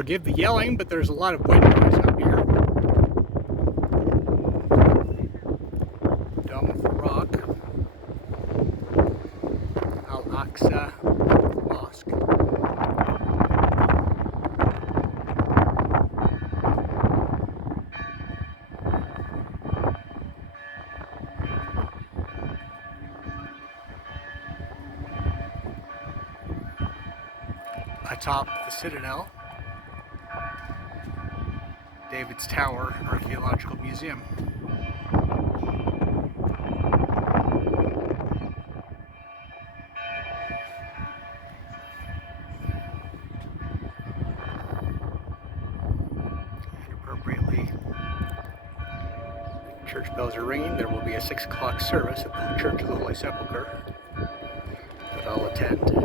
Forgive the yelling, but there's a lot of wind noise up here. Dome of the Rock. Al-Aqsa Mosque. Atop the Citadel, David's Tower Archaeological Museum. And appropriately, church bells are ringing. There will be a 6 o'clock service at the Church of the Holy Sepulchre that I'll attend.